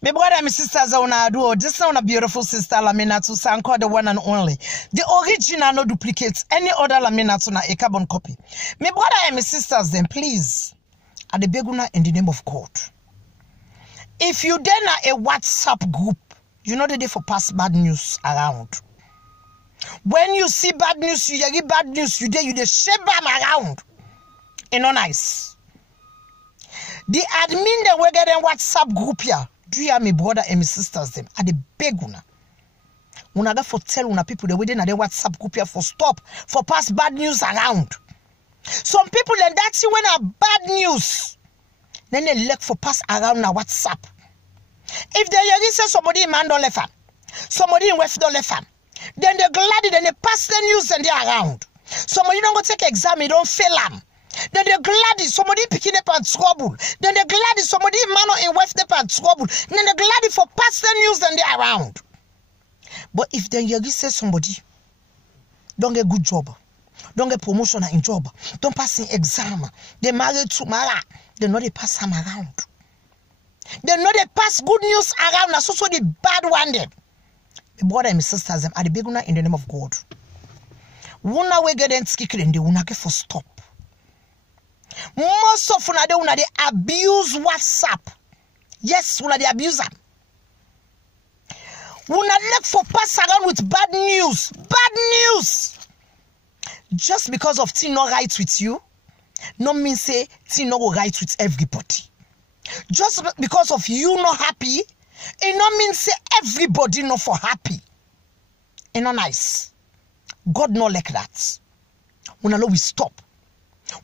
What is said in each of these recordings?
My brother and my sisters are on our door. This is a beautiful sister Laminatu Sanko, the one and only. The original no duplicates any other Laminatu na a carbon copy. My brother and my sisters, then please, at the beguna in the name of God. If you then are a WhatsApp group, you know the day for pass bad news around. When you see bad news, you get bad news, you share them around. And no nice. The admin that we get in WhatsApp group here. Do you have my brother and my sisters them? At the beguna. Una ga for tell una people the way they na the WhatsApp group here for stop for pass bad news around. Some people then that's when a bad news. Then they look for pass around na WhatsApp. If they hear say somebody in man don't left am, somebody in West don't left am, then they glad then they pass the news and they around. Somebody don't go take exam, you don't fail am. Then they're glad somebody picking up and trouble. Then they're glad somebody man in West up and trouble. Then they're glad for pass the news and they're around. But if then you say somebody don't get good job, don't get promotion in job, don't pass in exam, they married tomorrow, they know they pass them around. They know they pass good news around. That's also the bad one then. My brother and my sisters them are the big one in the name of God. One way get them skill and they will not get for stop. Most of una they abuse WhatsApp. Yes, una they abuse them. Una look for pass around with bad news. Bad news. Just because of thing not right with you, no mean say thing not right with everybody. Just because of you not happy, it not mean say everybody not for happy. It not nice. God not like that. Una we stop.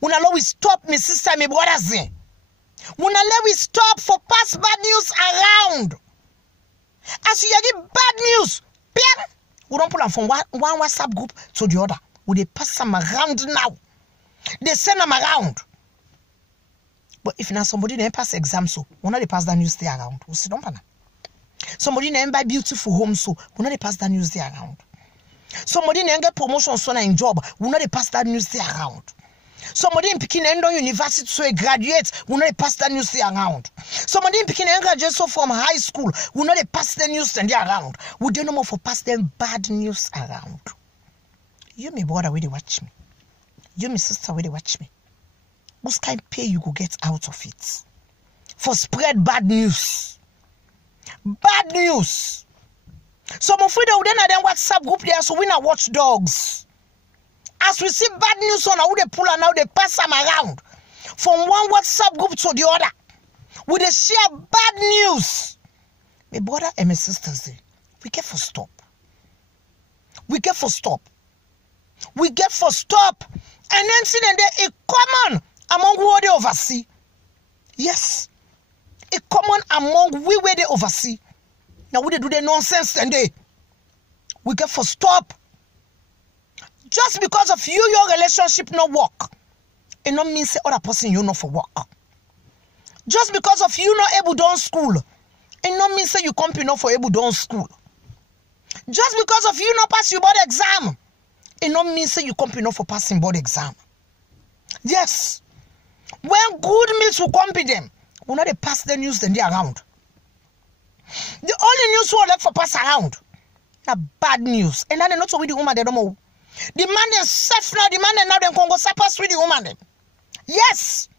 Una let we stop, my sister, my brothers. Una let we stop for pass bad news around. As you get bad news, we don't put them from one WhatsApp group to the other. We they pass them around now. They send them around. But if now somebody didn't pass exam, so we not they pass that news there around. We see don't pana. Somebody didn't buy beautiful home, so we not they pass that news there around. Somebody didn't get promotion so in job, we not they pass that news there around. Somebody in Pekin Endo University so a graduate will not pass the news around. Somebody in Pekin graduate so from high school will not pass the news and they around. We don't know more for pass them bad news around. You my brother where they watch me. You my sister where they watch me. What kind of pay you go get out of it? For spread bad news. Bad news. Some of you then are then WhatsApp group there so we not watchdogs. As we see bad news on how they pull and now they pass them around from one WhatsApp group to the other. We they share bad news. My brother and my sisters, we get for stop. We get for stop. We get for stop. And then see then there a common among who they oversee. Yes. A common among we where they oversee. Now we they do the nonsense and we get for stop. Just because of you, your relationship not work. It not mean say other person you not for work. Just because of you not able done school. It not mean say you company not for able done school. Just because of you not pass your board exam. It not mean say you company not for passing board exam. Yes. When good meals will company them, will not they pass the news then they around. The only news will let for pass around. Now bad news. And then they not so with the woman they don't know. The man is safe now, the man now them Congo pass with the woman them. Yes.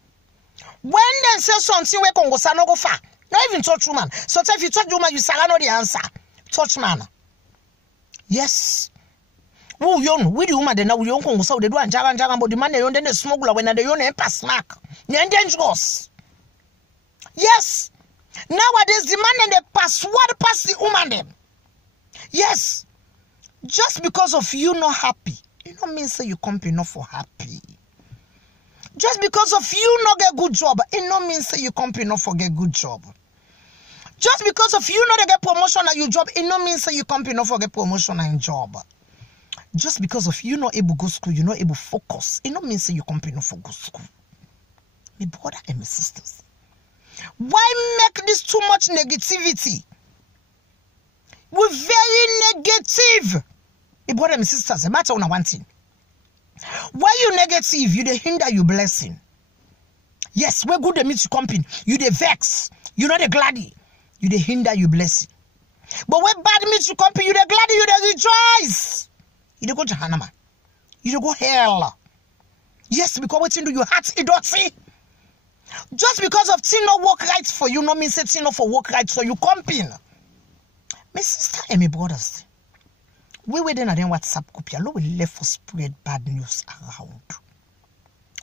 When they say something where Congo no go far, not even touch woman. So if you touch woman, you say know the answer. Touch man. Yes. Who you with the woman then now you Congo so they do and jagan but the man they don't then the smuggler when they don't pass smack. They're dangerous. Yes. Nowadays the man and they pass what pass the woman them. Yes. Just because of you not happy, it don't mean say you company not for happy. Just because of you not get good job, it don't mean say you company not for get good job. Just because of you not get promotion at your job, it don't mean say you company not for get promotion at your job. Just because of you not able to go school, you not able to focus, it don't mean say you company not for go school. My brother and my sisters, why make this too much negativity? We're very negative. My brother and my sisters, a matter on one thing. Why you negative, you they hinder your blessing. Yes, we're good to meet you company. You they vex. You know the gladdy. You dey hinder your blessing. But when bad meet you company, you dey glad, you dey rejoice. You dey go Jahannama. You dey go hell. Yes, because what you do, your heart it don't see. Just because of thing not work right for you, no mean say thing not for work right for you company. My sister and my brothers, we waiting at them WhatsApp group. You we left for spread bad news around.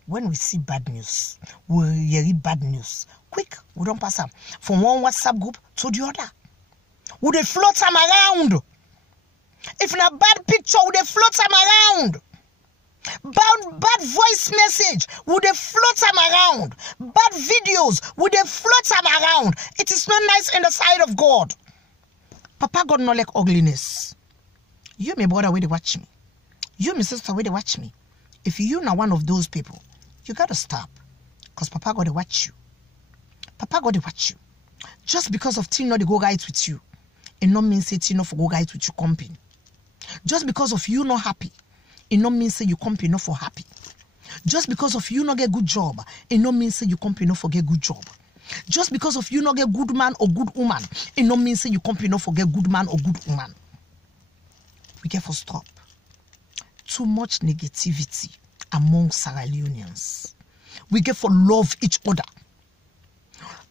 When we see bad news, we hear bad news. Quick, we don't pass them from one WhatsApp group to the other. We they float them around. If na bad picture, we they float them around. Bad voice message, we they float them around. Bad videos, we they float them around. It is not nice in the sight of God. Papa God no like ugliness. You, my brother, where they watch me. You, my sister, where they watch me. If you not one of those people, you gotta stop. Because Papa God they watch you. Papa God they watch you. Just because of thing not they go right with you, it not mean say thing not for go right with your company. Just because of you not happy, it not mean say your company not for happy. Just because of you not get good job, it not mean say your company not for get good job. Just because of you not get good man or good woman, it not mean say your company not for get good man or good woman. We get for stop. Too much negativity among Sierra Leoneans. We get for love each other.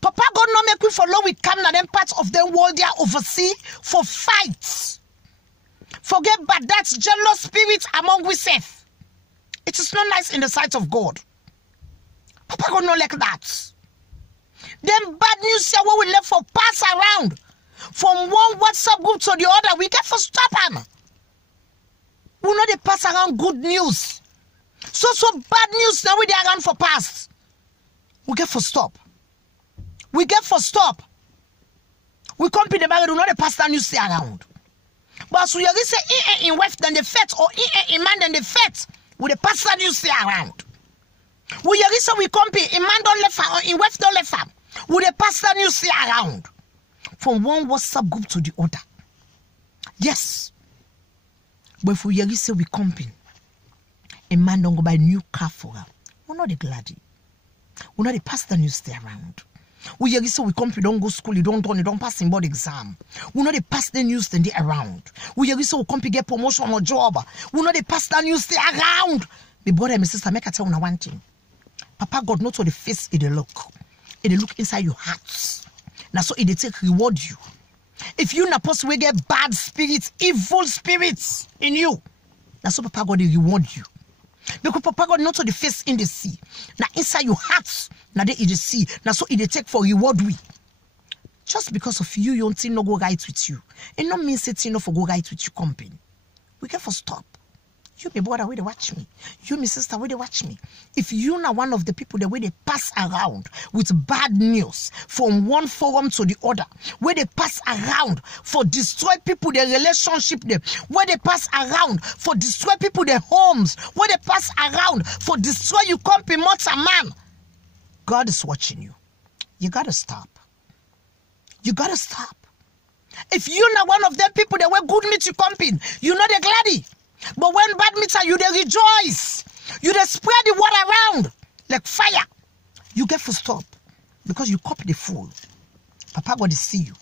Papa God no make we follow we come na them parts of the world they are oversee for fights. Forget but that's jealous spirit among we self. It is not nice in the sight of God. Papa God no like that. Them bad news here what we left for pass around from one WhatsApp group to the other. We get for stop them. We know they pass around good news. So bad news now we they around for past. We get for stop. We get for stop. We compare the barrier, do not the pass that news around. But so you say in west than the fet or in man than the fet, with the pass that news around. We say we compare in man don't left or in west don't left, with the pass that news around. From one WhatsApp group to the other. Yes. But if we say we compare, a man don't go buy new car for her. We're not the gladdy. We're not the pass that news around. We say we come, you don't go school, you don't pass in board exam. We know they pass the news then they around. We say we come get promotion or job. We know they pass the news they around. My brother and my sister, make I tell you one thing. Papa God not to the face it look. It look inside your hearts. Now so it take reward you. If you not possible get bad spirits, evil spirits in you. Now so Papa God will reward you. Because Papa God not to the face in the sea. Now inside your hearts, now they in the sea. Now so it take for reward we. Just because of you don't think no go right with you. It not mean say no for go right with your company. We get for stop. You, my brother, where they watch me. You, my sister, where they watch me. If you not one of the people the way they pass around with bad news from one forum to the other, where they pass around for destroy people their relationship them, where they pass around for destroy people their homes, where they pass around for destroy you company mortal man. God is watching you. You gotta stop. You gotta stop. If you're not one of them people that were good meet you company, you're not a gladdy. But when bad meets are you, they rejoice. You they spread the word around like fire. You get for stop because you copy the fool. Papa God they see you.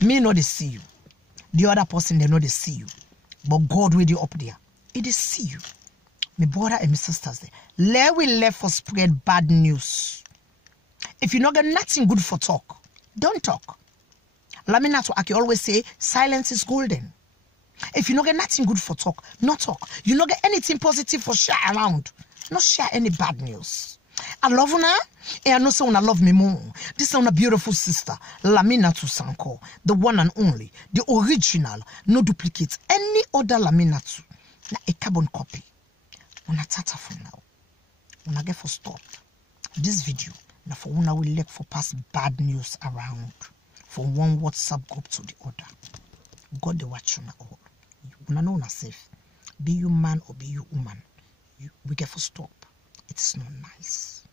Me know they see you. The other person they know they see you. But God with you up there, it they see you. My brother and my sisters there. Let we left for spread bad news. If you not get nothing good for talk, don't talk. Laminato Aki always say silence is golden. If you don't get nothing good for talk, not talk. You don't get anything positive for share around. Not share any bad news. I love you now, and I know someone love me more. This is a beautiful sister, Laminatu Sanko, the one and only, the original, no duplicate. Any other Laminatu, na a carbon copy. When I tata for now, when I get for stop this video, now for when I will look for pass bad news around from one WhatsApp group to the other. God the watch you all. You know safe. Be you man or be you woman. We get for stop. It is not nice.